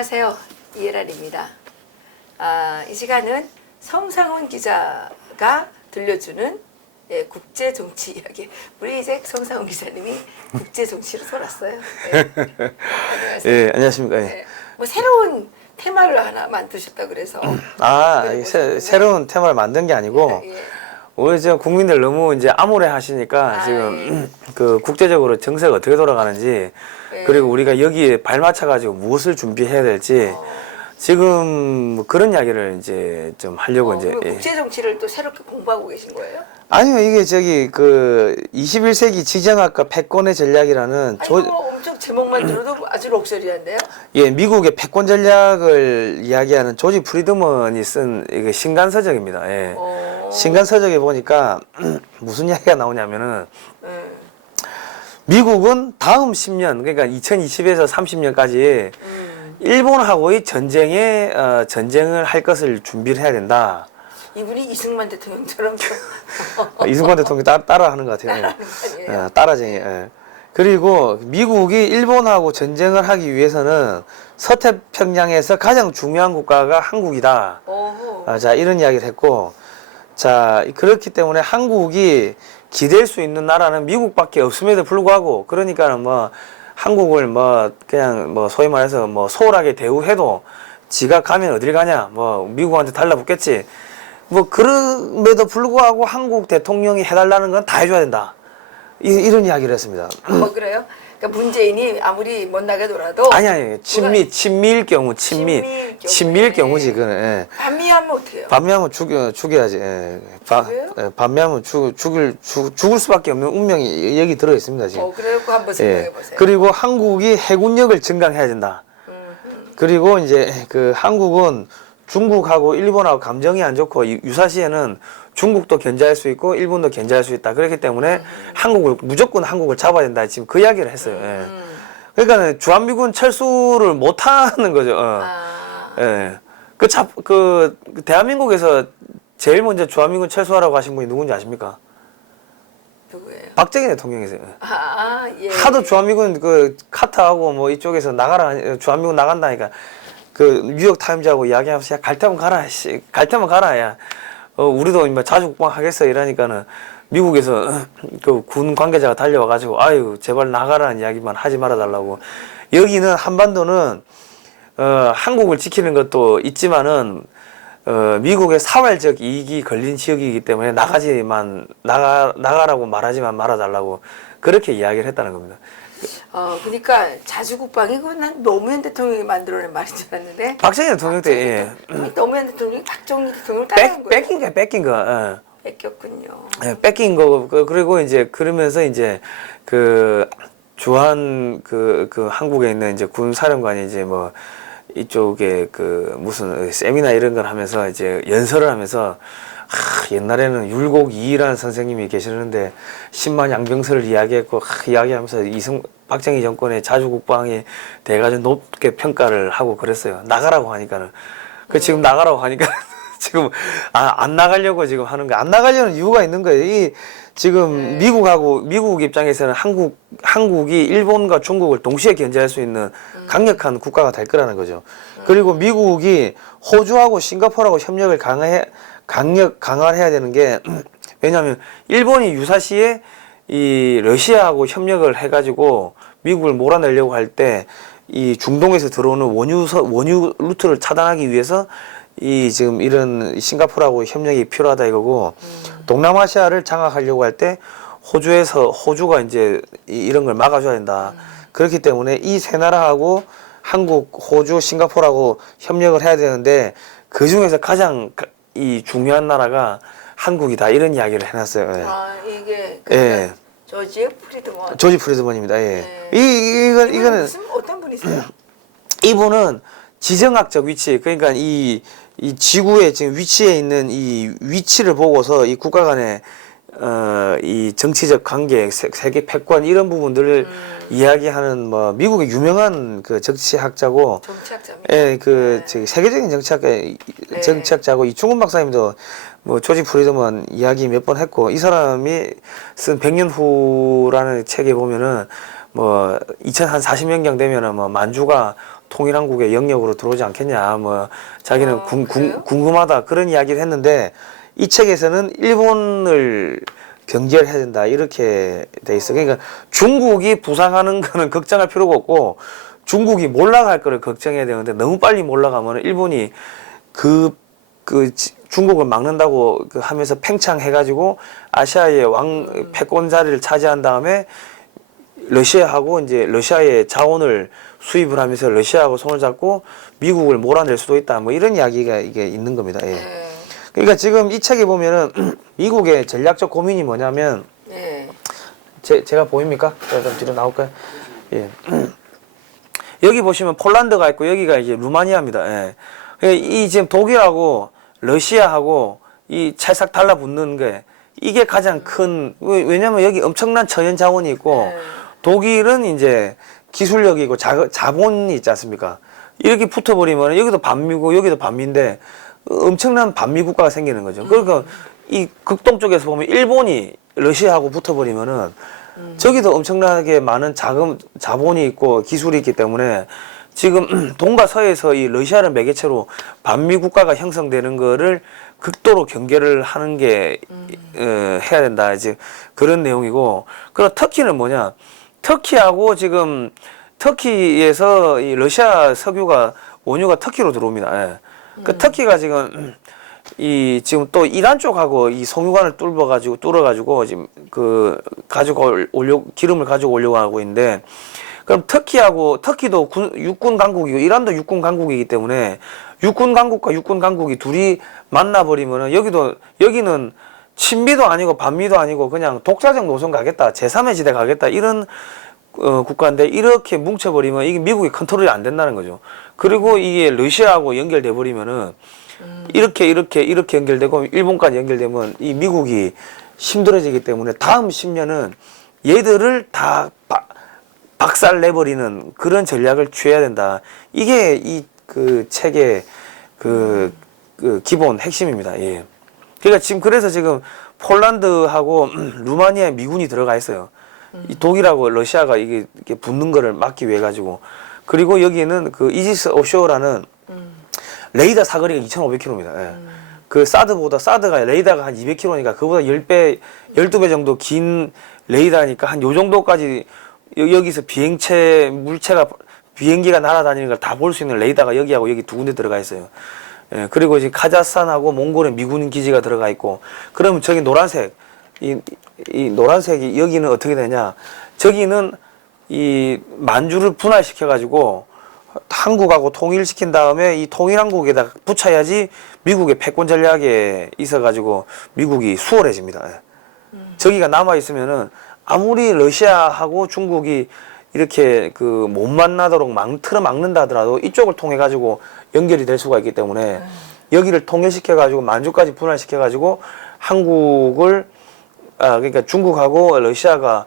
안녕하세요. 이혜란입니다. 이 시간은 성상훈 기자가 들려주는 국제 정치 이야기. 우리 이제 성상훈 기자님이 국제 정치로 돌았어요. 네. 안녕하세요. 예, 안녕하십니까. 예. 네. 뭐 새로운 테마를 하나 만드셨다 그래서. 새로운 테마를 만든 게 아니고, 예. 우리 저 국민들 너무 이제 암울해 하시니까 지금 그 국제적으로 정세가 어떻게 돌아가는지, 그리고 우리가 여기에 발맞춰가지고 무엇을 준비해야 될지, 지금 뭐 그런 이야기를 이제 좀 하려고 이제. 국제 정치를 또 새롭게 공부하고 계신 거예요? 아니요, 이게 저기 그 21세기 지정학과 패권의 전략이라는 엄청 제목만 들어도 아주 럭셔리한데요? 예, 미국의 패권 전략을 이야기하는 조지 프리드먼이 쓴 이게 신간서적입니다. 예. 신간서적에 보니까 무슨 이야기가 나오냐면은 미국은 다음 10년, 그러니까 2020에서 30년까지 일본하고의 전쟁을 할 것을 준비를 해야 된다. 이분이 이승만 대통령처럼 이승만 대통령이 따라하는 것 같아요. 따라쟁이. 예. 그리고 미국이 일본하고 전쟁을 하기 위해서는 서태평양에서 가장 중요한 국가가 한국이다. 자, 이런 이야기를 했고, 자, 그렇기 때문에 한국이 기댈 수 있는 나라는 미국밖에 없음에도 불구하고, 그러니까는 뭐 한국을 뭐 그냥 뭐 소위 말해서 뭐 소홀하게 대우해도 지가 가면 어딜 가냐, 뭐 미국한테 달라붙겠지. 뭐 그럼에도 불구하고 한국 대통령이 해달라는 건 다 해줘야 된다. 이런 이야기를 했습니다. 그래요? 그러니까 문재인이 아무리 못나게 놀아도 아니 친미일 경우 친미일 경우지 그는. 예. 반미하면 어떻게 해요? 반미하면 죽여야지. 예. 반미하면 죽을 수밖에 없는 운명이 여기 들어 있습니다 지금. 그래요? 한번 생각해 보세요. 그리고 한국이 해군력을 증강해야 된다. 그리고 이제 그 한국은 중국하고 일본하고 감정이 안 좋고 유사시에는 중국도 견제할 수 있고 일본도 견제할 수 있다. 그렇기 때문에 무조건 한국을 잡아야 된다. 지금 그 이야기를 했어요. 예. 그러니까 주한미군 철수를 못 하는 거죠. 예. 대한민국에서 제일 먼저 주한미군 철수하라고 하신 분이 누군지 아십니까? 누구예요? 박정희 대통령이세요. 예. 하도 주한미군 그 카타하고 뭐 이쪽에서 나가라, 주한미군 나간다니까. 그 뉴욕 타임즈하고 이야기하면서 야, 갈 테면 가라, 갈 테면 가라, 야. 우리도 뭐 자주 국방하겠어 이러니까는 미국에서 그 군 관계자가 달려와가지고 아유 제발 나가라는 이야기만 하지 말아달라고. 여기는 한반도는 한국을 지키는 것도 있지만은 미국의 사활적 이익이 걸린 지역이기 때문에 나가라고 말하지만 말아달라고 그렇게 이야기를 했다는 겁니다. 그러니까 자주국방이 난 노무현 대통령이 만들어낸 말인 줄 알았는데. 박정희 대통령 때, 노무현 대통령이 박정희 대통령을 따라한 거예요. 뺏긴 거. 뺏겼군요. 예, 뺏긴 거. 그리고 이제 그러면서 이제 그 주한 그 한국에 있는 이제 군 사령관이 이제 뭐 이쪽에 그 무슨 세미나 이런 걸 하면서 이제 연설을 하면서 옛날에는 율곡 이이라는 선생님이 계시는데 10만 양병설을 이야기했고 이야기하면서 박정희 정권의 자주국방이 돼가지고 높게 평가를 하고 그랬어요. 나가라고 하니까는. 지금 나가라고 하니까 지금 안 나가려고 지금 하는 거야. 안 나가려는 이유가 있는 거예요. 지금 미국 입장에서는 한국이 일본과 중국을 동시에 견제할 수 있는 강력한 국가가 될 거라는 거죠. 그리고 미국이 호주하고 싱가포르하고 협력을 강화를 해야 되는 게 왜냐하면 일본이 유사시에 이 러시아하고 협력을 해가지고 미국을 몰아내려고 할 때 이 중동에서 들어오는 원유 루트를 차단하기 위해서 지금 이런 싱가포르하고 협력이 필요하다 이거고 동남아시아를 장악하려고 할 때 호주가 이제 이런 걸 막아줘야 된다. 그렇기 때문에 이 세 나라하고 한국, 호주, 싱가포르하고 협력을 해야 되는데 그 중에서 가장 이 중요한 나라가 한국이다 이런 이야기를 해놨어요. 이게 조지 프리드먼입니다. 예. 이거는 무슨 어떤 분이세요? 이분은 지정학적 위치, 그러니까 이 지구의 지금 위치에 있는 이 위치를 보고서 이 국가 간의 이 정치적 관계, 세계 패권 이런 부분들을 이야기하는 뭐 미국의 유명한 그 정치학자고, 세계적인 정치학자고 이충훈 박사님도 뭐 조지 프리드먼 이야기 몇 번 했고, 이 사람이 쓴 100년 후라는 책에 보면은 뭐 2040년경 되면은 뭐 만주가 통일한국의 영역으로 들어오지 않겠냐, 뭐 자기는 궁금하다 그런 이야기를 했는데 이 책에서는 일본을 경계해야 된다 이렇게 돼 있어. 그러니까 중국이 부상하는 거는 걱정할 필요가 없고 중국이 몰락할 거를 걱정해야 되는데 너무 빨리 몰락하면 일본이 중국을 막는다고 하면서 팽창해가지고 아시아의 패권 자리를 차지한 다음에 러시아하고 이제 러시아의 자원을 수입을 하면서 러시아하고 손을 잡고 미국을 몰아낼 수도 있다. 뭐 이런 이야기가 이게 있는 겁니다. 예. 그러니까 지금 이 책에 보면은 미국의 전략적 고민이 뭐냐면 제가 보입니까? 제가 좀 뒤로 나올까요? 예. 여기 보시면 폴란드가 있고 여기가 이제 루마니아입니다. 예. 이 지금 독일하고 러시아하고 이 찰싹 달라붙는 게 이게 가장 큰, 왜냐면 여기 엄청난 천연 자원이 있고 독일은 이제 기술력이 있고 자본이 있지 않습니까? 이렇게 붙어버리면 여기도 반미고 여기도 반미인데 엄청난 반미 국가가 생기는 거죠. 그러니까 이 극동 쪽에서 보면 일본이 러시아하고 붙어버리면은 저기도 엄청나게 많은 자본이 있고 기술이 있기 때문에 지금 동과 서에서 이 러시아를 매개체로 반미 국가가 형성되는 거를 극도로 경계를 하는 게 해야 된다. 이제 그런 내용이고, 그리고 터키는 뭐냐? 터키하고 지금 터키에서 이 러시아 석유가 원유가 터키로 들어옵니다. 예. 그 터키가 지금 지금 또 이란 쪽하고 이 송유관을 뚫어가지고 지금 기름을 가지고 오려고 하고 있는데, 그럼 터키도 육군 강국이고 이란도 육군 강국이기 때문에 육군 강국과 육군 강국이 둘이 만나버리면은 여기는 친미도 아니고 반미도 아니고 그냥 독자적 노선 가겠다, 제3의 지대 가겠다 이런 국가인데 이렇게 뭉쳐버리면 이게 미국이 컨트롤이 안 된다는 거죠. 그리고 이게 러시아하고 연결돼 버리면은 이렇게 연결되고 일본까지 연결되면 이 미국이 힘들어지기 때문에 다음 10년은 얘들을 다 박살 내버리는 그런 전략을 취해야 된다. 이게 이 책의 기본 핵심입니다. 예. 그러니까 그래서 지금 폴란드하고 루마니아에 미군이 들어가 있어요. 이 독일하고 러시아가 이게 붙는 거를 막기 위해 가지고. 그리고 여기에는 이지스 오쇼어라는 레이더 사거리가 2,500km입니다. 예. 사드가 레이더가 한 200km니까 그보다 10배, 12배 정도 긴 레이더니까 한 요 정도까지 여기서 비행기가 날아다니는 걸 다 볼 수 있는 레이더가 여기하고 여기 두 군데 들어가 있어요. 예, 그리고 이제 카자흐스탄하고 몽골에 미군 기지가 들어가 있고, 그러면 저기 노란색, 이 노란색이 여기는 어떻게 되냐? 저기는 이 만주를 분할시켜가지고 한국하고 통일시킨 다음에 이 통일한국에다 붙여야지 미국의 패권 전략에 있어가지고 미국이 수월해집니다. 예. 저기가 남아있으면은 아무리 러시아하고 중국이 이렇게 못 만나도록 틀어막는다 하더라도 이쪽을 통해 가지고 연결이 될 수가 있기 때문에 여기를 통일시켜 가지고 만주까지 분할시켜 가지고 한국을 그러니까 중국하고 러시아가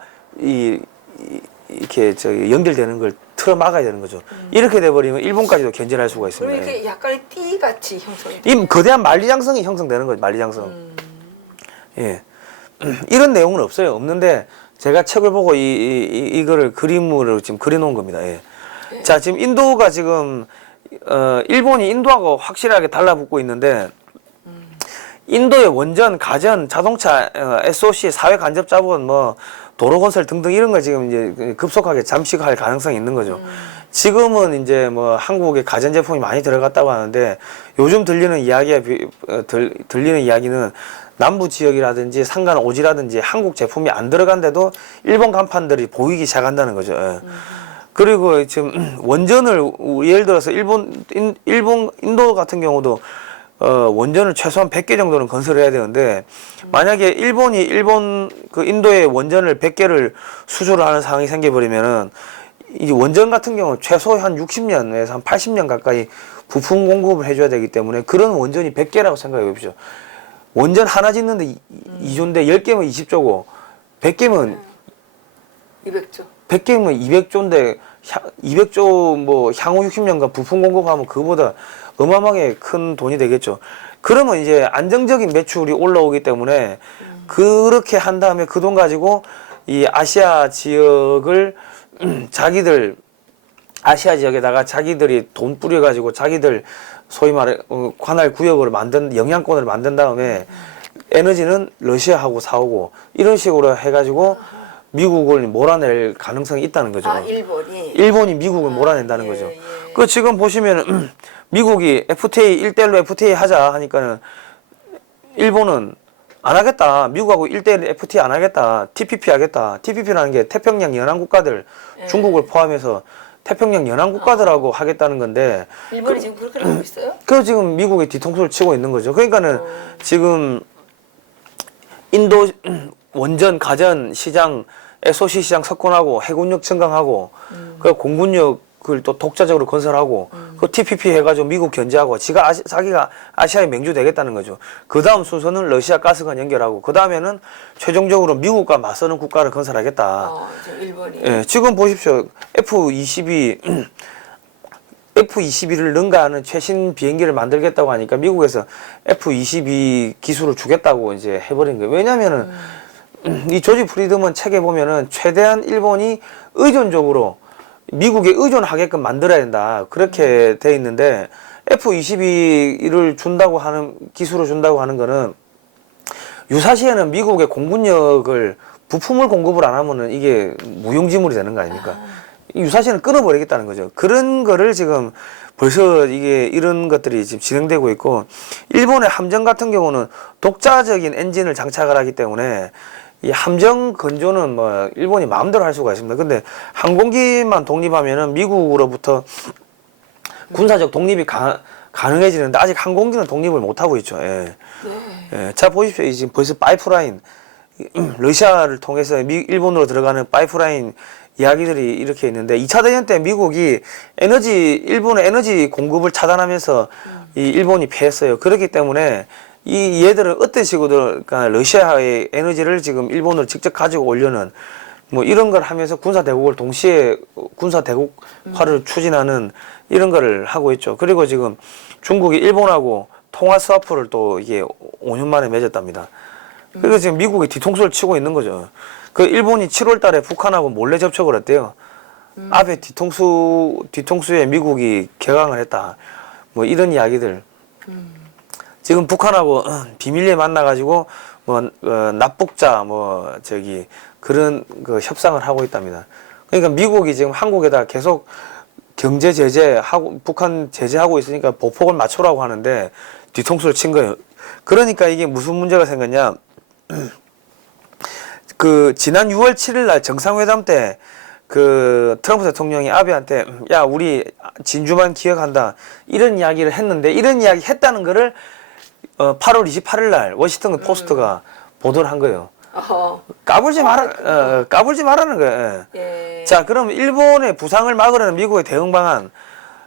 이렇게 연결되는 걸 틀어막아야 되는 거죠. 이렇게 돼버리면 일본까지도 견제할 수가 있습니다. 그럼 이게 약간의 띠같이 형성이 이 거대한 만리장성이 형성되는 거죠. 만리장성. 예. 이런 내용은 없는데 제가 책을 보고 이거를 그림으로 지금 그려놓은 겁니다. 예. 자, 지금 인도가 지금 일본이 인도하고 확실하게 달라붙고 있는데 인도의 원전, 가전, 자동차, SOC, 사회 간접 자본, 뭐 도로 건설 등등 이런 걸 지금 이제 급속하게 잠식할 가능성이 있는 거죠. 지금은 이제 뭐 한국의 가전 제품이 많이 들어갔다고 하는데 요즘 들리는 이야기는 남부 지역이라든지 산간 오지라든지 한국 제품이 안 들어간데도 일본 간판들이 보이기 시작한다는 거죠. 예. 그리고 지금 원전을 예를 들어서 인도 같은 경우도 원전을 최소한 100개 정도는 건설해야 되는데 만약에 인도의 원전을 100개를 수주를 하는 상황이 생겨버리면은 이 원전 같은 경우는 최소 한 60년에서 한 80년 가까이 부품 공급을 해줘야 되기 때문에 그런 원전이 100개라고 생각해 보십시오. 원전 하나 짓는데 2조인데 10개면 20조고 100개면 200조. 100개면 200조인데 200조 뭐 향후 60년간 부품 공급하면 그거보다 어마어마하게 큰 돈이 되겠죠. 그러면 이제 안정적인 매출이 올라오기 때문에 그렇게 한 다음에 그 돈 가지고 이 아시아 지역을 자기들 아시아 지역에다가 자기들이 돈 뿌려가지고 자기들 소위 말해 관할 구역을 만든 영향권을 만든 다음에 에너지는 러시아하고 사오고 이런 식으로 해가지고 미국을 몰아낼 가능성이 있다는 거죠. 아, 일본이 미국을 몰아낸다는 거죠. 그 지금 보시면 미국이 FTA 1대1로 FTA 하자 하니까는 일본은 안 하겠다. 미국하고 1대1 FTA 안 하겠다. TPP 하겠다. TPP라는 게 태평양 연안 국가들 중국을 포함해서 태평양 연안 국가들하고 하겠다는 건데 일본이 지금 그렇게 하고 있어요? 그 지금 미국이 뒤통수를 치고 있는 거죠. 그러니까는 지금 인도 원전 가전 시장 SOC 시장 석권하고 해군력 증강하고 그 공군력을 또 독자적으로 건설하고 그 TPP 해가지고 미국 견제하고 자기가 아시아의 맹주 되겠다는 거죠. 그 다음 순서는 러시아 가스관 연결하고 그 다음에는 최종적으로 미국과 맞서는 국가를 건설하겠다. 지금 일본이. 예, 지금 보십시오. F-22를 능가하는 최신 비행기를 만들겠다고 하니까 미국에서 F-22 기술을 주겠다고 이제 해버린 거예요. 왜냐면은 이 조지 프리드먼 책에 보면은 최대한 일본이 의존적으로 미국에 의존하게끔 만들어야 된다. 그렇게 돼 있는데 F-22를 준다고 하는 기술을 준다고 하는 거는 유사시에는 미국의 공군력을 부품을 공급을 안 하면은 이게 무용지물이 되는 거 아닙니까? 유사시에는 끊어버리겠다는 거죠. 그런 거를 지금 벌써 이게 이런 것들이 지금 진행되고 있고 일본의 함정 같은 경우는 독자적인 엔진을 장착을 하기 때문에 이 함정 건조는 뭐 일본이 마음대로 할 수가 있습니다. 근데 항공기만 독립하면은 미국으로부터 군사적 독립이 가능해지는데 아직 항공기는 독립을 못 하고 있죠. 예. 예. 자 보십시오. 지금 벌써 파이프라인 러시아를 통해서 일본으로 들어가는 파이프라인 이야기들이 이렇게 있는데 2차 대전 때 미국이 일본의 에너지 공급을 차단하면서 이 일본이 패했어요. 그렇기 때문에 이 얘들은 어떤 식으로 그러니까 러시아의 에너지를 지금 일본으로 직접 가지고 오려는 뭐 이런 걸 하면서 군사 대국을 동시에 군사 대국화를 추진하는 이런 거를 하고 있죠. 그리고 지금 중국이 일본하고 통화 스와프를 또 이게 5년 만에 맺었답니다. 그래서 지금 미국이 뒤통수를 치고 있는 거죠. 그 일본이 7월 달에 북한하고 몰래 접촉을 했대요. 아베 뒤통수에 미국이 개강을 했다. 뭐 이런 이야기들. 지금 북한하고 비밀리에 만나가지고 뭐 납북자 뭐 저기 그런 그 협상을 하고 있답니다. 그러니까 미국이 지금 한국에다 계속 경제 제재하고 북한 제재하고 있으니까 보폭을 맞추라고 하는데 뒤통수를 친 거예요. 그러니까 이게 무슨 문제가 생겼냐? 그 지난 6월 7일 날 정상회담 때 그 트럼프 대통령이 아베한테 야 우리 진주만 기억한다 이런 이야기를 했는데 이런 이야기 했다는 거를 8월 28일 날 워싱턴 포스트가 보도를 한 거예요. 까불지 말라는 거예요. 예. 자, 그럼 일본의 부상을 막으려는 미국의 대응 방안.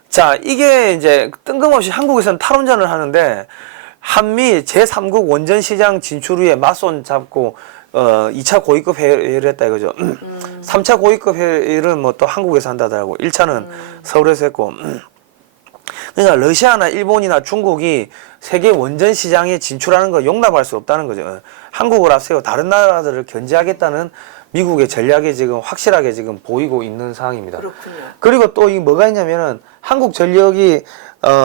자, 이게 이제 뜬금없이 한국에서는 탈원전을 하는데 한미 제3국 원전 시장 진출 후에 맞손 잡고 2차 고위급 회의를 했다 이거죠. 3차 고위급 회의를 뭐 또 한국에서 한다더라고. 1차는 서울에서 했고. 그러니까 러시아나 일본이나 중국이 세계 원전 시장에 진출하는 거 용납할 수 없다는 거죠. 한국을 앞세워 다른 나라들을 견제하겠다는 미국의 전략이 지금 확실하게 지금 보이고 있는 상황입니다. 그렇군요. 그리고 또 이 뭐가 있냐면은 한국 전력이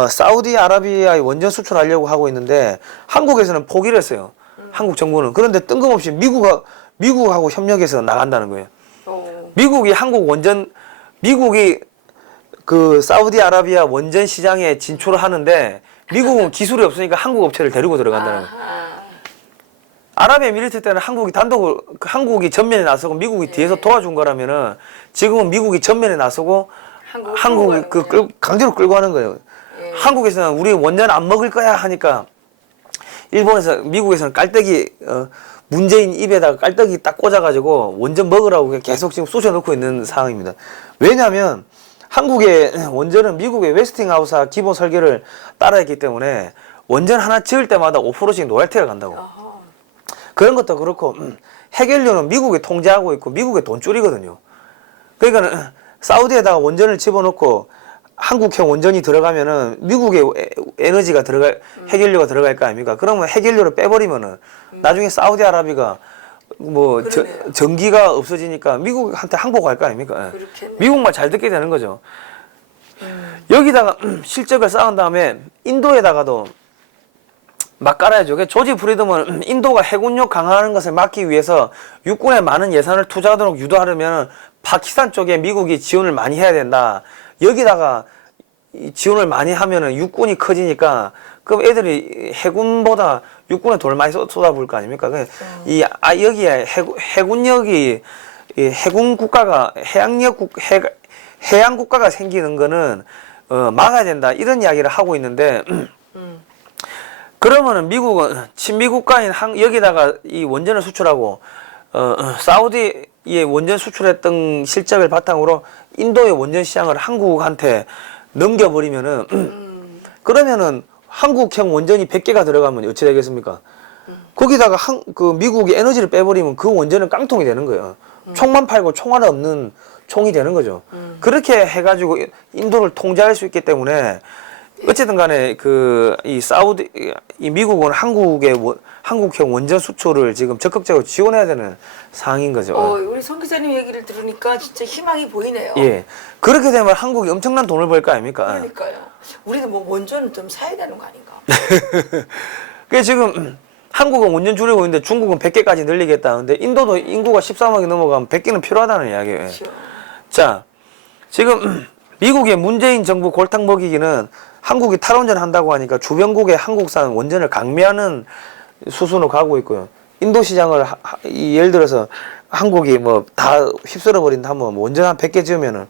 사우디아라비아에 원전 수출하려고 하고 있는데 한국에서는 포기를 했어요. 한국 정부는. 그런데 뜬금없이 미국하고 협력해서 나간다는 거예요. 미국이 그 사우디아라비아 원전 시장에 진출을 하는데 미국은 기술이 없으니까 한국 업체를 데리고 들어간다는 거예요. 아랍에미리트 때는 한국이 전면에 나서고 미국이 뒤에서 도와준 거라면은 지금은 미국이 전면에 나서고 한국이 강제로 끌고 가는 거예요. 예. 한국에서는 우리 원전 안 먹을 거야 하니까 미국에서는 깔때기 문재인 입에다가 깔때기 딱 꽂아가지고 원전 먹으라고 계속 지금 쑤셔넣고 있는 상황입니다. 왜냐하면 한국의 원전은 미국의 웨스팅하우스 기본 설계를 따라했기 때문에 원전 하나 지을 때마다 5%씩 로열티가 간다고. 그런 것도 그렇고 해결료는 미국이 통제하고 있고 미국의 돈줄이거든요. 그러니까 사우디에다가 원전을 집어넣고 한국형 원전이 들어가면은 미국의 에너지가 해결료가 들어갈 거 아닙니까? 그러면 해결료를 빼버리면은 나중에 사우디아라비아가 뭐 그러네요. 전기가 없어지니까 미국한테 항복할 거 아닙니까? 예. 그렇겠네. 미국만 잘 듣게 되는 거죠. 여기다가 실적을 쌓은 다음에 인도에다가도 막 깔아야죠. 조지 프리드먼 인도가 해군력 강화하는 것을 막기 위해서 육군에 많은 예산을 투자하도록 유도하려면 파키스탄 쪽에 미국이 지원을 많이 해야 된다. 여기다가 지원을 많이 하면은 육군이 커지니까 그럼 애들이 해군보다 육군에 돈을 많이 쏟아부을 거 아닙니까? 여기에 해군력이 해군 국가가 해양 국가가 생기는 거는 막아야 된다 이런 이야기를 하고 있는데 그러면은 미국은 친미 국가인 여기다가 이 원전을 수출하고 사우디에 원전 수출했던 실적을 바탕으로 인도의 원전 시장을 한국한테 넘겨버리면은 그러면은 한국형 원전이 100개가 들어가면 어찌 되겠습니까? 거기다가 그 미국이 에너지를 빼버리면 그 원전은 깡통이 되는 거예요. 총만 팔고 총 하나 없는 총이 되는 거죠. 그렇게 해가지고 인도를 통제할 수 있기 때문에 어쨌든 간에 이 미국은 한국형 원전 수출을 지금 적극적으로 지원해야 되는 상황인 거죠. 우리 송 기자님 얘기를 들으니까 진짜 희망이 보이네요. 예. 그렇게 되면 한국이 엄청난 돈을 벌 거 아닙니까? 그러니까요. 우리도 뭐 원전을 좀 사야 되는 거 아닌가? 그 지금 한국은 원전 줄이고 있는데 중국은 100개까지 늘리겠다는데 인도도 인구가 13억이 넘어가면 100개는 필요하다는 이야기예요. 그렇죠. 자, 지금 미국의 문재인 정부 골탕 먹이기는 한국이 탈원전 한다고 하니까 주변국의 한국산 원전을 강매하는 수순으로 가고 있고요. 인도 시장을 예를 들어서 한국이 뭐 다 휩쓸어 버린다 하면 원전 한 100개 지으면은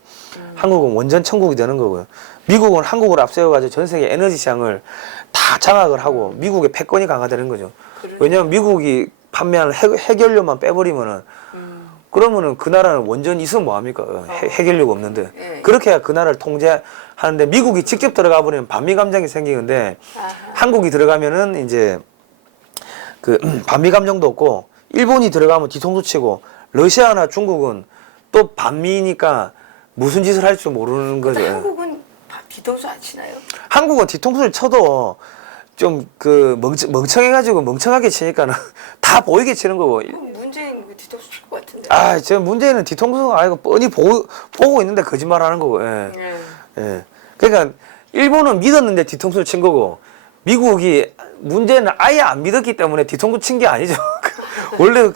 한국은 원전 천국이 되는 거고요. 미국은 한국을 앞세워가지고 전 세계 에너지 시장을 다 장악을 하고 미국의 패권이 강화되는 거죠. 왜냐하면 미국이 판매하는 해결료만 빼버리면은 그러면은 그 나라는 원전이 있으면 뭐합니까? 해결료가 없는데. 예. 그렇게 해야 그 나라를 통제하는데 미국이 직접 들어가 버리면 반미 감정이 생기는데 한국이 들어가면은 이제 그 반미 감정도 없고 일본이 들어가면 뒤통수 치고 러시아나 중국은 또 반미니까 무슨 짓을 할지 모르는 거죠. 한국은 뒤통수 안 치나요? 한국은 뒤통수를 쳐도 좀 그 멍청해가지고 멍청하게 치니까는 다 보이게 치는 거고. 문재인 뒤통수 칠 것 같은데. 저 문제는 뒤통수가 아니고 뻔히 보고 있는데 거짓말하는 거고. 예. 예. 그러니까 일본은 믿었는데 뒤통수를 친 거고 미국이 문제는 아예 안 믿었기 때문에 뒤통수 친 게 아니죠. 원래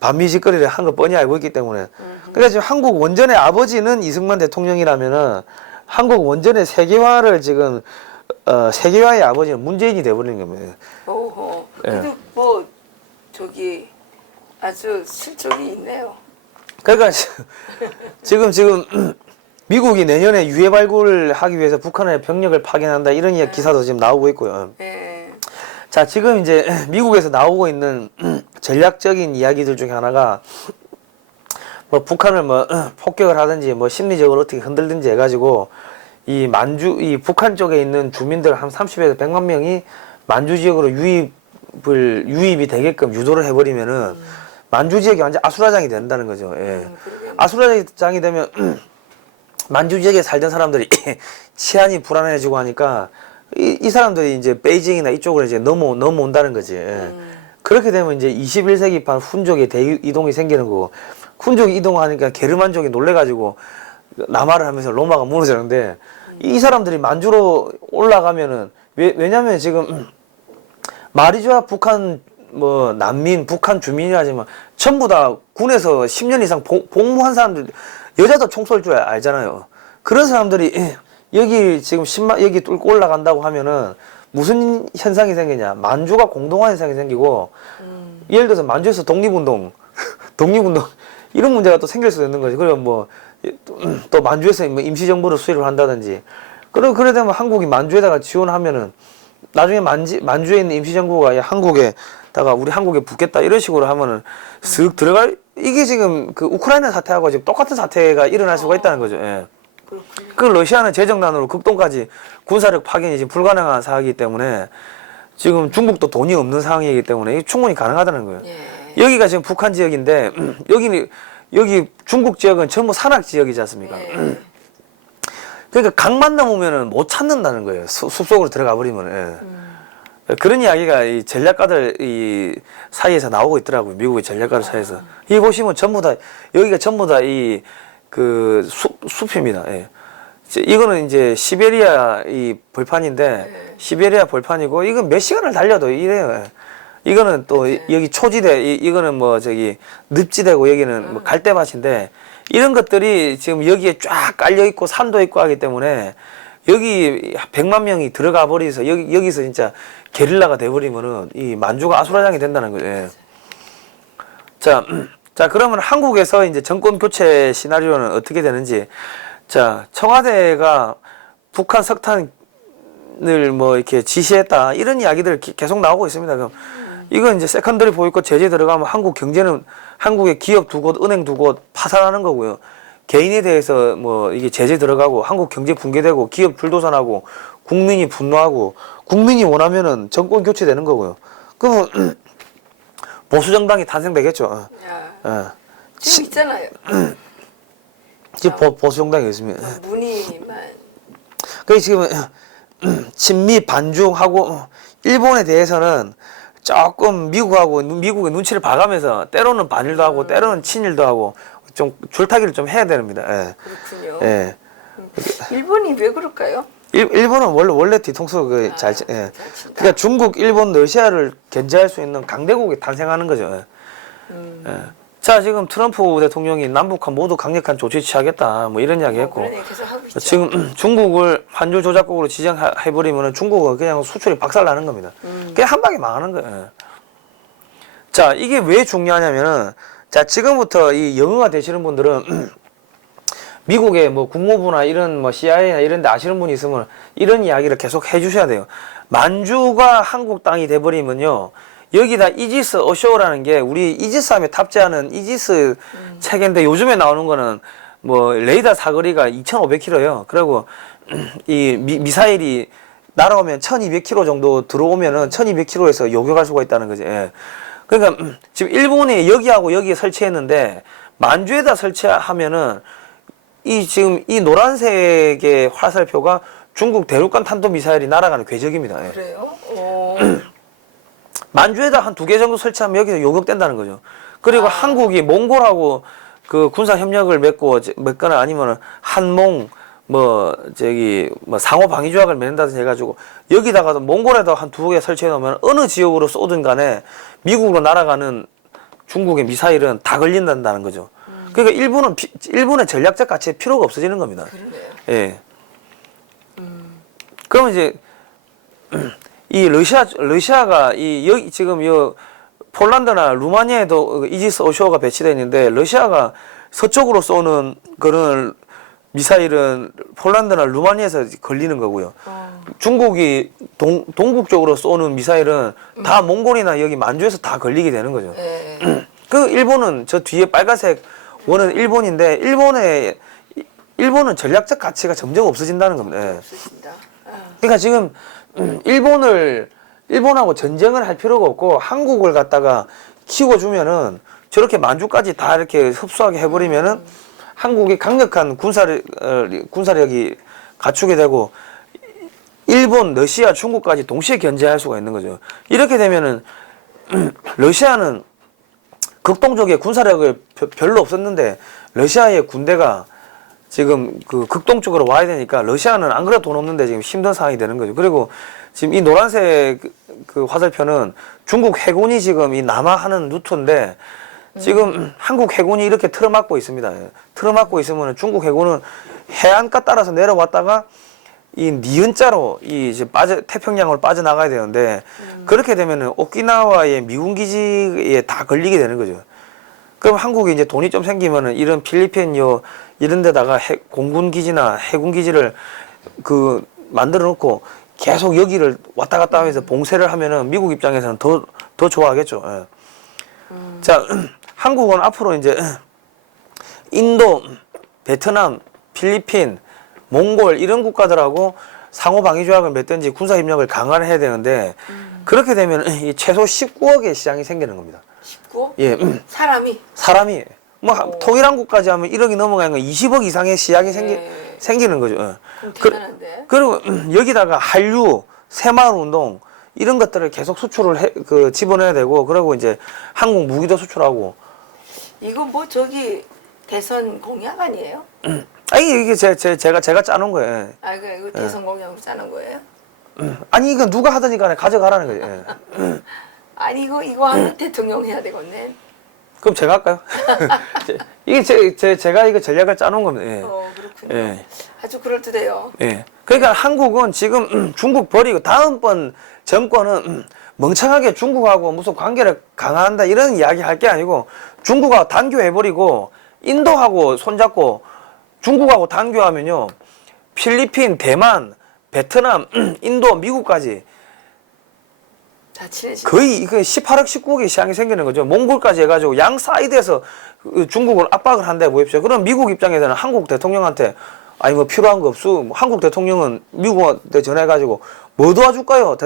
반미 짓거리를 한 거 뻔히 알고 있기 때문에. 그러니까 지금 한국 원전의 아버지는 이승만 대통령이라면은 한국 원전의 세계화를 지금 세계화의 아버지는 문재인이 돼버리는 겁니다. 오호. 예. 그래도 뭐 아주 실적이 있네요. 그러니까 지금 미국이 내년에 유해 발굴을 하기 위해서 북한의 병력을 파견한다 이런 기사도 지금 나오고 있고요. 예. 자, 지금 이제 미국에서 나오고 있는 전략적인 이야기들 중에 하나가 뭐 북한을 뭐 폭격을 하든지 뭐 심리적으로 어떻게 흔들든지 해가지고 이 북한 쪽에 있는 주민들 한 30에서 100만 명이 만주 지역으로 유입이 되게끔 유도를 해버리면은 만주 지역이 완전 아수라장이 된다는 거죠. 예. 아수라장이 되면 만주 지역에 살던 사람들이 치안이 불안해지고 하니까 이 사람들이 이제 베이징이나 이쪽으로 이제 넘어온다는 거지. 예. 그렇게 되면 이제 21세기판 훈족의 대이동이 생기는 거고 훈족이 이동하니까 게르만족이 놀래가지고 남하를 하면서 로마가 무너지는데 이 사람들이 만주로 올라가면은 왜냐면 지금 말이 좋아 북한 뭐 난민 북한 주민이라지만 전부 다 군에서 10년 이상 복무한 사람들 여자도 총 쏠 줄 알잖아요. 그런 사람들이 여기 지금 여기 뚫고 올라간다고 하면은 무슨 현상이 생기냐? 만주가 공동화 현상이 생기고 예를 들어서 만주에서 독립운동 이런 문제가 또 생길 수도 있는 거지. 그리고 뭐 또 만주에서 뭐 임시정부를 수립을 한다든지 그래 되면 한국이 만주에다가 지원하면은 나중에 만주에 있는 임시정부가 한국에다가 우리 한국에 붙겠다 이런 식으로 하면은 쓱 들어갈 이게 지금 그 우크라이나 사태하고 지금 똑같은 사태가 일어날 수가 있다는 거죠. 예. 그 러시아는 재정난으로 극동까지 군사력 파견이 지금 불가능한 상황이기 때문에 지금 중국도 돈이 없는 상황이기 때문에 이게 충분히 가능하다는 거예요. 예. 여기가 지금 북한 지역인데 여기 중국 지역은 전부 산악 지역이지 않습니까? 예. 그러니까 강만 넘으면은 못 찾는다는 거예요. 숲속으로 들어가 버리면. 예. 그런 이야기가 이 전략가들 이 사이에서 나오고 있더라고요. 미국의 전략가들 사이에서. 이 보시면 전부 다 여기가 전부 다 이 그 숲입니다. 예. 이거는 이제 시베리아 이 벌판인데 시베리아 벌판이고 이건 몇 시간을 달려도 이래요. 예. 이거는 또 여기 초지대 이거는 뭐 저기 늪지대고 여기는 뭐 갈대밭인데 이런 것들이 지금 여기에 쫙 깔려 있고 산도 있고 하기 때문에 여기 100만 명이 들어가 버리서 여기서 진짜 게릴라가 돼 버리면은 이 만주가 아수라장이 된다는 거예요. 예. 자 그러면 한국에서 이제 정권 교체 시나리오는 어떻게 되는지. 자, 청와대가 북한 석탄을 뭐 이렇게 지시했다 이런 이야기들 계속 나오고 있습니다. 그럼 이건 이제 세컨더리 보이콧 제재 들어가면 한국 경제는 한국의 기업 두 곳, 은행 두 곳 파산하는 거고요. 개인에 대해서 뭐 이게 제재 들어가고 한국 경제 붕괴되고 기업 불도산하고 국민이 분노하고 국민이 원하면은 정권 교체되는 거고요. 그러면 보수 정당이 탄생되겠죠. 지금 있잖아요. 지금 보수 정당이 있습니다. 문의만. 그 지금 친미 반중하고 일본에 대해서는 조금 미국의 눈치를 봐가면서 때로는 반일도 하고 때로는 친일도 하고 좀 줄타기를 좀 해야 됩니다. 예. 그렇군요. 예. 일본이 왜 그럴까요? 일본은 원래 뒤통수 예. 그러니까 중국, 일본, 러시아를 견제할 수 있는 강대국이 탄생하는 거죠. 예. 자, 지금 트럼프 대통령이 남북한 모두 강력한 조치 취하겠다 뭐 이런 이야기했고 그런 얘기 계속 하고 있죠. 지금 중국을 환율 조작국으로 지정해버리면 중국은 그냥 수출이 박살나는 겁니다. 그냥 한 방에 망하는 거예요. 자, 이게 왜 중요하냐면은 자, 지금부터 이 영어가 되시는 분들은 미국의 뭐 국무부나 이런 뭐 CIA나 이런 데 아시는 분이 있으면 이런 이야기를 계속 해주셔야 돼요. 만주가 한국 땅이 돼버리면요. 여기다 이지스 어쇼라는 게 우리 이지스함에 탑재하는 이지스 체계인데 요즘에 나오는 거는 뭐 레이더 사거리가 2,500km예요. 그리고 이 미사일이 날아오면 1,200km 정도 들어오면은 1,200km에서 요격할 수가 있다는 거지. 예. 그러니까 지금 일본이 여기하고 여기에 설치했는데 만주에다 설치하면은 이 지금 이 노란색의 화살표가 중국 대륙간 탄도 미사일이 날아가는 궤적입니다. 예. 그래요? 만주에다 한 2개 정도 설치하면 여기서 요격된다는 거죠. 그리고 한국이 몽골하고 그 군사 협력을 맺거나 아니면은 한몽 뭐 상호 방위 조약을 맺는다든지 해가지고 여기다가도 몽골에다 한 2개 설치해 놓으면 어느 지역으로 쏘든 간에 미국으로 날아가는 중국의 미사일은 다 걸린다는 거죠. 그러니까 일본의 전략적 가치에 필요가 없어지는 겁니다. 그러네요. 예. 그러면 이제 이 러시아가 여기 지금 폴란드나 루마니아에도 이지스 어쇼가 배치되어 있는데 러시아가 서쪽으로 쏘는 그런 미사일은 폴란드나 루마니아에서 걸리는 거고요. 중국이 동북쪽으로 쏘는 미사일은 다 몽골이나 여기 만주에서 다 걸리게 되는 거죠. 그 일본은 저 뒤에 빨간색 원은 일본인데 일본은 전략적 가치가 점점 없어진다는 겁니다. 예. 없으신다. 그러니까 지금 일본하고 전쟁을 할 필요가 없고 한국을 갖다가 키워주면은 저렇게 만주까지 다 이렇게 흡수하게 해버리면은 한국이 강력한 군사력이 갖추게 되고 일본, 러시아, 중국까지 동시에 견제할 수가 있는 거죠. 이렇게 되면은 러시아는 극동적인 군사력을 별로 없었는데 러시아의 군대가 지금 그 극동쪽으로 와야 되니까 러시아는 안 그래도 돈 없는데 지금 힘든 상황이 되는 거죠. 그리고 지금 이 노란색 그 화살표는 중국 해군이 지금 이 남하하는 루트인데 지금 한국 해군이 이렇게 틀어막고 있습니다. 틀어막고 있으면 중국 해군은 해안가 따라서 내려왔다가 이 니은자로 이제 태평양으로 빠져나가야 되는데 그렇게 되면은 오키나와의 미군 기지에 다 걸리게 되는 거죠. 그럼 한국이 이제 돈이 좀 생기면은 이런 필리핀 이런 데다가 공군 기지나 해군 기지를 그 만들어 놓고 계속 여기를 왔다 갔다 하면서 봉쇄를 하면은 미국 입장에서는 더 좋아하겠죠. 예. 자, 한국은 앞으로 이제 인도, 베트남, 필리핀, 몽골 이런 국가들하고 상호 방위 조약을 맺든지 군사 협력을 강화를 해야 되는데 그렇게 되면 이 최소 19억의 시장이 생기는 겁니다. 19억? 예. 사람이 뭐 통일 한국까지 하면 1억이 넘어가는 건 20억 이상의 시장이 생기는 거죠. 그럼 대단한데. 그리고 여기다가 한류, 새마을 운동 이런 것들을 계속 수출을 집어넣어야 되고 그리고 이제 한국 무기도 수출하고. 이거 뭐 저기 대선 공약 아니에요? 아니 이게 제가 짜놓은 거예요. 아 이거 대선 공약으로 짜는 거예요? 아니 이거 누가 하든지 간에 가져가라는 거예요. 아니 이거 하면 대통령 해야 되겠네. 그럼 제가 할까요? 이게 제가 이거 전략을 짜놓은 겁니다. 예. 그렇군요. 예. 아주 그럴듯해요. 예. 그러니까 한국은 지금 중국 버리고 다음번 정권은 멍청하게 중국하고 무슨 관계를 강화한다 이런 이야기 할 게 아니고 중국하고 단교해버리고 인도하고 손잡고 중국하고 단교하면요 필리핀, 대만, 베트남, 인도, 미국까지 다 친해지고. 거의 이거 18억 19억의 시장이 생기는 거죠. 몽골까지 해가지고 양 사이드에서 중국을 압박을 한다 보십시오. 그럼 미국 입장에서는 한국 대통령한테 아니 뭐 필요한 거 없어. 뭐 한국 대통령은 미국한테 전화해가지고 뭐 도와줄까요?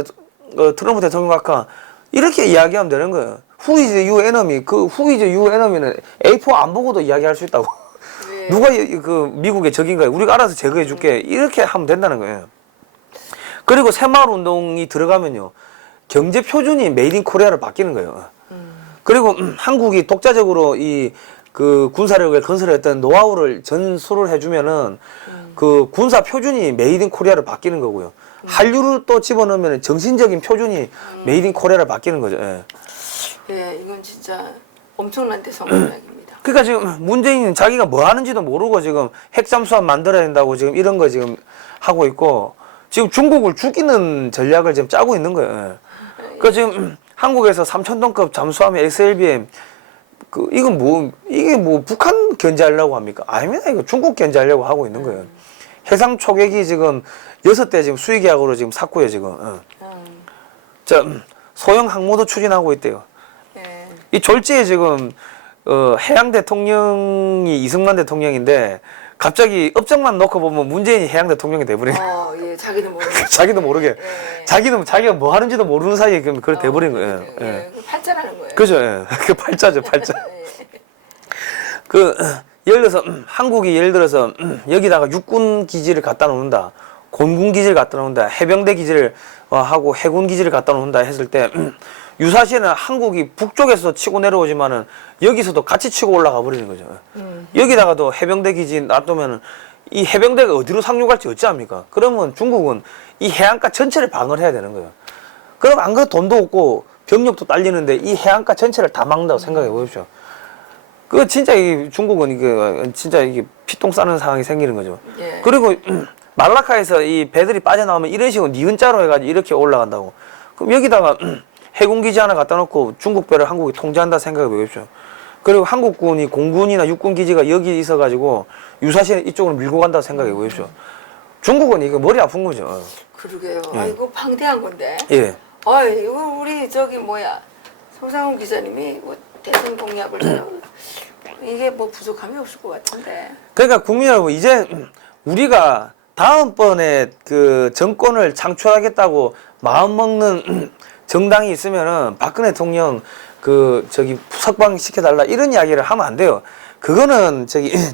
트럼프 대통령 아까 이렇게 이야기하면 되는 거예요. Who is your enemy? 그 Who is your enemy는 A4 안 보고도 이야기할 수 있다고. 네. 누가 그 미국의 적인가요? 우리가 알아서 제거해 줄게. 이렇게 하면 된다는 거예요. 그리고 새마을 운동이 들어가면요. 경제 표준이 메이드 인 코리아로 바뀌는 거예요. 그리고 한국이 독자적으로 그 군사력을 건설했던 노하우를 전수를 해주면은 그 군사 표준이 메이드 인 코리아로 바뀌는 거고요. 한류를 또 집어넣으면 정신적인 표준이 메이드 인 코리아로 바뀌는 거죠. 예. 예, 이건 진짜 엄청난 대선 공약입니다. 그러니까 지금 문재인은 자기가 뭐 하는지도 모르고 지금 핵잠수함 만들어야 된다고 지금 이런 거 지금 하고 있고 지금 중국을 죽이는 전략을 지금 짜고 있는 거예요. 예. 그 지금 한국에서 3,000톤급 잠수함의 SLBM 이게 뭐 북한 견제하려고 합니까? 아닙니다. 이거 중국 견제하려고 하고 있는 거예요. 해상 초계기 지금 6대 지금 수의 계약으로 지금 샀고요 지금. 자 소형 항모도 추진하고 있대요. 예. 이 졸지에 지금 해양 대통령이 이승만 대통령인데 갑자기 업적만 놓고 보면 문재인이 해양 대통령이 돼버린 거예요. 예, 자기도 모르게. 자기도 모르게. 예. 자기가 뭐 하는지도 모르는 사이에 그렇게 돼버린 거예요. 예. 예. 그 팔자라는 거예요. 그죠? 예. 그 팔자죠, 팔자. 예. 예를 들어서 한국이 예를 들어서 여기다가 육군 기지를 갖다 놓는다, 공군 기지를 갖다 놓는다, 해병대 기지를 하고 해군 기지를 갖다 놓는다 했을 때 유사시에는 한국이 북쪽에서 치고 내려오지만은 여기서도 같이 치고 올라가 버리는 거죠. 여기다가도 해병대 기지 놔두면은 이 해병대가 어디로 상륙할지 어찌합니까? 그러면 중국은 이 해안가 전체를 방어를 해야 되는 거예요. 그럼 안 그래도 돈도 없고 병력도 딸리는데 이 해안가 전체를 다 막는다고 생각해 보십시오. 그 진짜 이 중국은 이게 진짜 이게 피똥 싸는 상황이 생기는 거죠. 예. 그리고 말라카에서 이 배들이 빠져나오면 이런 식으로 니은자로 해가지고 이렇게 올라간다고. 그럼 여기다가 해군 기지 하나 갖다 놓고 중국 배를 한국이 통제한다 생각해 보십시오. 그리고 한국군이 공군이나 육군 기지가 여기 있어가지고 유사시에 이쪽으로 밀고 간다고 생각해 보십시오. 중국은 이거 머리 아픈 거죠. 그러게요. 예. 아, 이거 방대한 건데. 예. 아, 이거 우리 저기 뭐야 송상훈 기자님이 뭐 대선 공약을 이게 뭐 부족함이 없을 것 같은데. 그러니까 국민 여러분 이제 우리가 다음번에 그 정권을 창출하겠다고 마음먹는 정당이 있으면은 박근혜 대통령 석방 시켜달라 이런 이야기를 하면 안 돼요. 그거는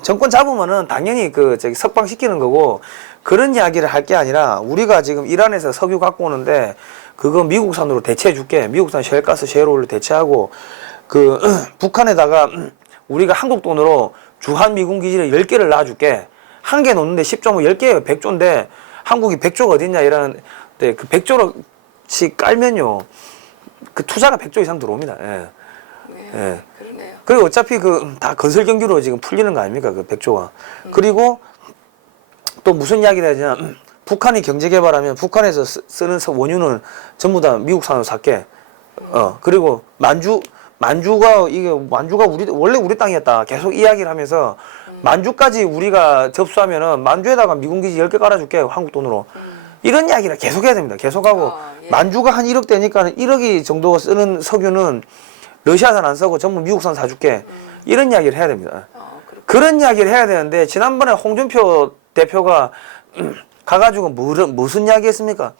정권 잡으면은 당연히 석방 시키는 거고 그런 이야기를 할 게 아니라 우리가 지금 이란에서 석유 갖고 오는데 그거 미국산으로 대체해 줄게. 미국산 셰일가스 셰일오일로 대체하고 북한에다가 우리가 한국 돈으로 주한 미군 기지를 10개를 놔줄게. 한 개 놓는데 10조면 10개예요. 100조인데 한국이 100조가 어딨냐 이러는데 그 100조씩 깔면요. 그 투자가 100조 이상 들어옵니다. 예. 네, 예. 그러네요. 그리고 어차피 다 건설 경기로 지금 풀리는 거 아닙니까? 그 100조가. 그리고 또 무슨 이야기를 해야 되냐. 북한이 경제 개발하면 북한에서 쓰는 원유는 전부 다 미국산으로 살게. 그리고 만주가 원래 우리 땅이었다. 계속 이야기를 하면서 만주까지 우리가 접수하면은 만주에다가 미군기지 10개 깔아줄게. 한국 돈으로. 이런 이야기를 계속 해야 됩니다. 계속하고 예. 만주가 한 1억 되니까 1억이 정도 쓰는 석유는 러시아산 안 쓰고 전부 미국산 사줄게. 이런 이야기를 해야 됩니다. 그런 이야기를 해야 되는데 지난번에 홍준표 대표가 가가지고 무슨 이야기 했습니까?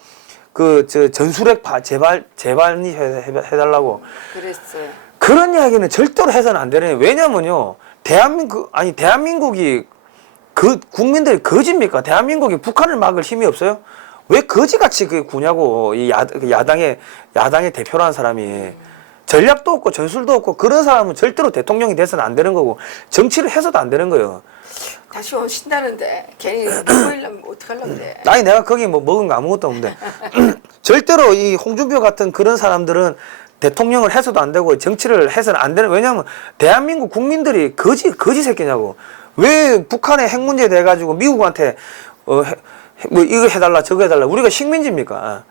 전술핵 재발이 해달라고. 그랬어요. 그런 이야기는 절대로 해서는 안 되는. 왜냐면요. 대한민국이 국민들이 거짓입니까? 대한민국이 북한을 막을 힘이 없어요? 왜 거지같이 그 구냐고. 이 야당의 대표라는 사람이. 전략도 없고 전술도 없고 그런 사람은 절대로 대통령이 돼서는 안 되는 거고 정치를 해서도 안 되는 거예요. 다시 오신다는데 괜히 누구일려면 어떡하려고 그래. 아니 내가 거기 뭐 먹은 거 아무것도 없는데 절대로 이 홍준표 같은 그런 사람들은 대통령을 해서도 안 되고 정치를 해서는 안 되는. 왜냐하면 대한민국 국민들이 거지 새끼냐고. 왜 북한의 핵 문제에 대해 가지고 미국한테 뭐 이거 해달라 저거 해달라. 우리가 식민지입니까?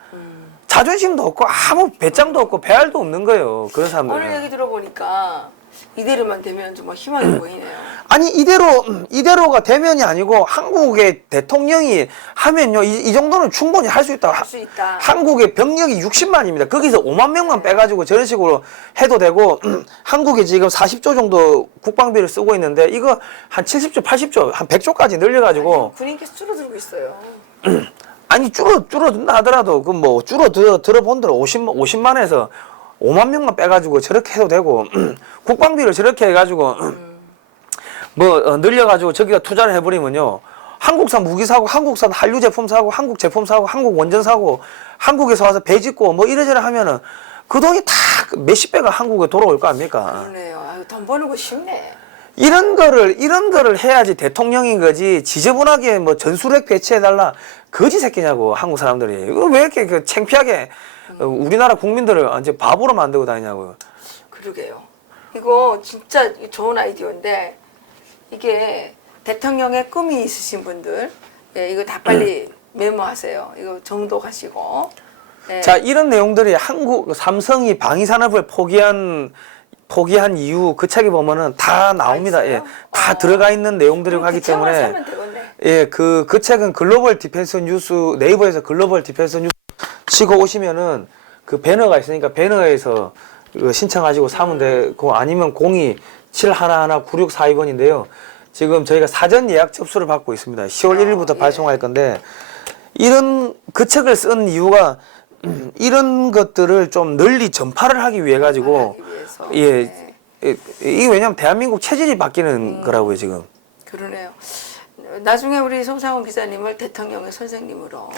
자존심도 없고 아무 배짱도 없고 배알도 없는 거예요. 그런 사람들. 오늘 얘기 들어보니까 이대로만 되면 정말 희망이 보이네요. 아니 이대로가 되면이 아니고 한국의 대통령이 하면요 이 정도는 충분히 할 수 있다. 할 수 있다. 한국의 병력이 60만입니다. 거기서 5만 명만 빼가지고 저런 식으로 해도 되고 한국이 지금 40조 정도 국방비를 쓰고 있는데 이거 한 70조, 80조, 한 100조까지 늘려가지고 아니, 군인께서 줄어들고 있어요. 아니 줄어든다 하더라도 그 뭐 들어본들 50만에서 5만 명만 빼가지고 저렇게 해도 되고 국방비를 저렇게 해가지고 뭐 늘려가지고 저기가 투자를 해버리면요 한국산 무기 사고 한국산 한류 제품 사고 한국 제품 사고 한국 원전 사고 한국에서 와서 배 짓고 뭐 이래저래 하면은 그 돈이 다 몇십 배가 한국에 돌아올 거 아닙니까? 그러네요. 아유, 돈 버는 거 쉽네. 이런 거를 해야지 대통령인 거지 지저분하게 뭐 전술핵 배치해달라 거지 새끼냐고 한국 사람들이. 이거 왜 이렇게 그 창피하게 우리나라 국민들을 이제 바보로 만들고 다니냐고요. 그러게요. 이거 진짜 좋은 아이디어인데 이게 대통령의 꿈이 있으신 분들 예, 이거 다 빨리 메모하세요. 이거 정독하시고. 예. 자 이런 내용들이 한국 삼성이 방위산업을 포기한 이유 그 책에 보면은 다 나옵니다. 예, 다 들어가 있는 내용들이고 하기 때문에 사면 되겠네. 예, 그 책은 글로벌 디펜스 뉴스 네이버에서 글로벌 디펜스 뉴스 치고 오시면은 그 배너가 있으니까 배너에서 신청하시고 사면 되고 아니면 02-711-9642번인데요. 지금 저희가 사전 예약 접수를 받고 있습니다. 10월 1일부터 예. 발송할 건데 그 책을 쓴 이유가 이런 것들을 좀 널리 전파를 하기 위해 가지고 위해서. 예, 네. 이게 왜냐면 대한민국 체질이 바뀌는 거라고요 지금. 그러네요. 나중에 우리 송상훈 기자님을 대통령의 선생님으로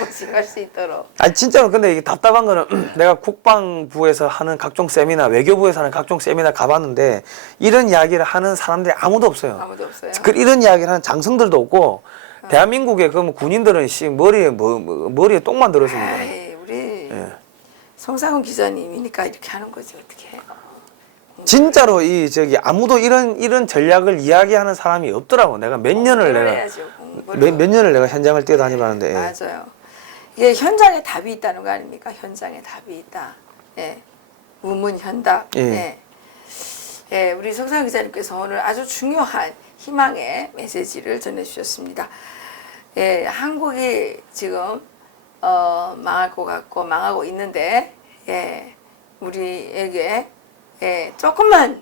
모시할 수 있도록. 아니 진짜로 근데 이게 답답한 거는 내가 국방부에서 하는 각종 세미나 외교부에서 하는 각종 세미나 가봤는데 이런 이야기를 하는 사람들이 아무도 없어요. 아무도 없어요. 이런 이야기를 하는 장성들도 없고 대한민국의 그 군인들은 머리에 똥만 들었습니다. 아이, 우리 예. 송상훈 기자님이니까 이렇게 하는 거지 어떻게 해요? 진짜로 아무도 이런 전략을 이야기하는 사람이 없더라고. 내가 몇 년을 내가 현장을 뛰어다니봤는데. 예. 맞아요. 이게 현장에 답이 있다는 거 아닙니까? 현장에 답이 있다. 예. 우문현답. 예. 예. 예. 우리 송상훈 기자님께서 오늘 아주 중요한 희망의 메시지를 전해주셨습니다. 예. 한국이 지금 망할 것 같고 망하고 있는데 예. 우리에게 예, 조금만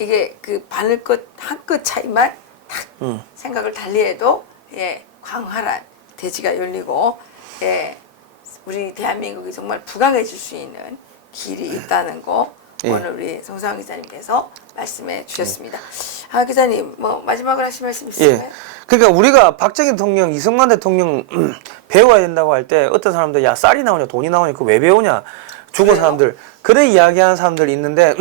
이게 그 바늘 끝 한 끗 차이만 딱 생각을 달리해도 예, 광활한 대지가 열리고 예, 우리 대한민국이 정말 부강해질 수 있는 길이 있다는 거 예. 오늘 우리 송상훈 기자님께서 말씀해 주셨습니다. 아 기자님 뭐 마지막으로 하실 말씀 있으세요? 예. 그러니까 우리가 박정희 대통령, 이승만 대통령 배워야 된다고 할 때 어떤 사람들 야 쌀이 나오냐 돈이 나오냐 그거 왜 배우냐 죽은 그래요? 사람들 그래 이야기하는 사람들이 있는데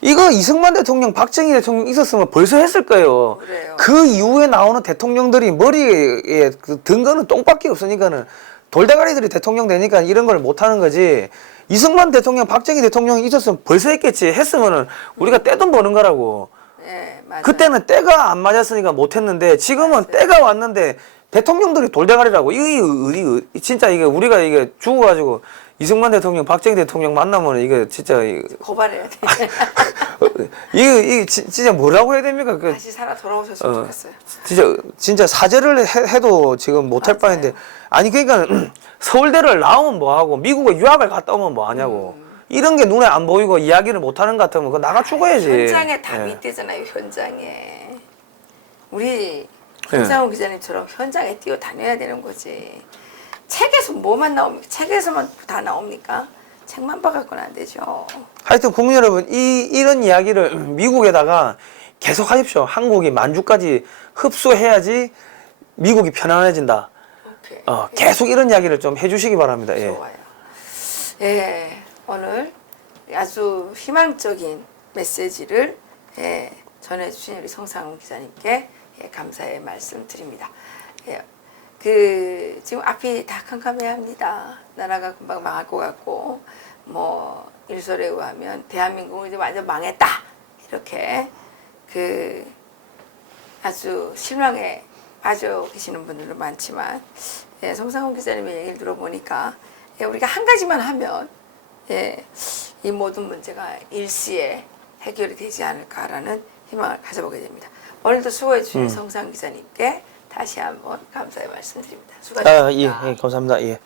이거 이승만 대통령, 박정희 대통령 있었으면 벌써 했을 거예요. 그래요. 그 이후에 나오는 대통령들이 머리에 든 거는 똥밖에 없으니까는 돌대가리들이 대통령 되니까 이런 걸 못하는 거지. 이승만 대통령, 박정희 대통령이 있었으면 벌써 했겠지. 했으면은 우리가 떼돈 버는 거라고. 예, 맞아요. 그때는 때가 안 맞았으니까 못했는데 지금은 맞아요. 때가 왔는데 대통령들이 돌대가리라고. 이게 진짜 이게 우리가 이게 죽어가지고 이승만 대통령, 박정희 대통령 만나면 이게 진짜 고발해야 돼. 이게 진짜 뭐라고 해야 됩니까? 다시 살아 돌아오셨으면 좋겠어요. 진짜 사죄를 해도 지금 못할 맞아요. 바인데 아니 그러니까 서울대를 나오면 뭐하고 미국에 유학을 갔다 오면 뭐하냐고. 이런 게 눈에 안 보이고 이야기를 못하는 것 같으면 그거 나가 죽어야지. 현장에 답이 예. 있대잖아요. 현장에 우리 송상훈 기자님처럼 현장에 뛰어다녀야 되는 거지. 책에서 뭐만 나옵니까? 책에서만 다 나옵니까? 책만 봐갖고는 안 되죠. 하여튼 국민 여러분 이런 이야기를 미국에다가 계속 하십시오. 한국이 만주까지 흡수해야지 미국이 편안해진다. 앞에. 계속 이런 이야기를 좀 해주시기 바랍니다. 예. 좋아요. 예, 오늘 아주 희망적인 메시지를 전해주신 우리 성상훈 기자님께 감사의 말씀 드립니다. 지금 앞이 다 캄캄해합니다. 나라가 금방 망할 것 같고, 뭐 일설에 의하면 대한민국은 이제 완전 망했다 이렇게 아주 실망에 빠져 계시는 분들도 많지만, 성상훈 기자님의 얘기를 들어보니까 우리가 한 가지만 하면 이 모든 문제가 일시에 해결이 되지 않을까라는 희망을 가져보게 됩니다. 오늘도 수고해 주신 성상훈 기자님께 다시 한번 감사의 말씀드립니다. 수고하셨습니다. 예, 감사합니다. 예.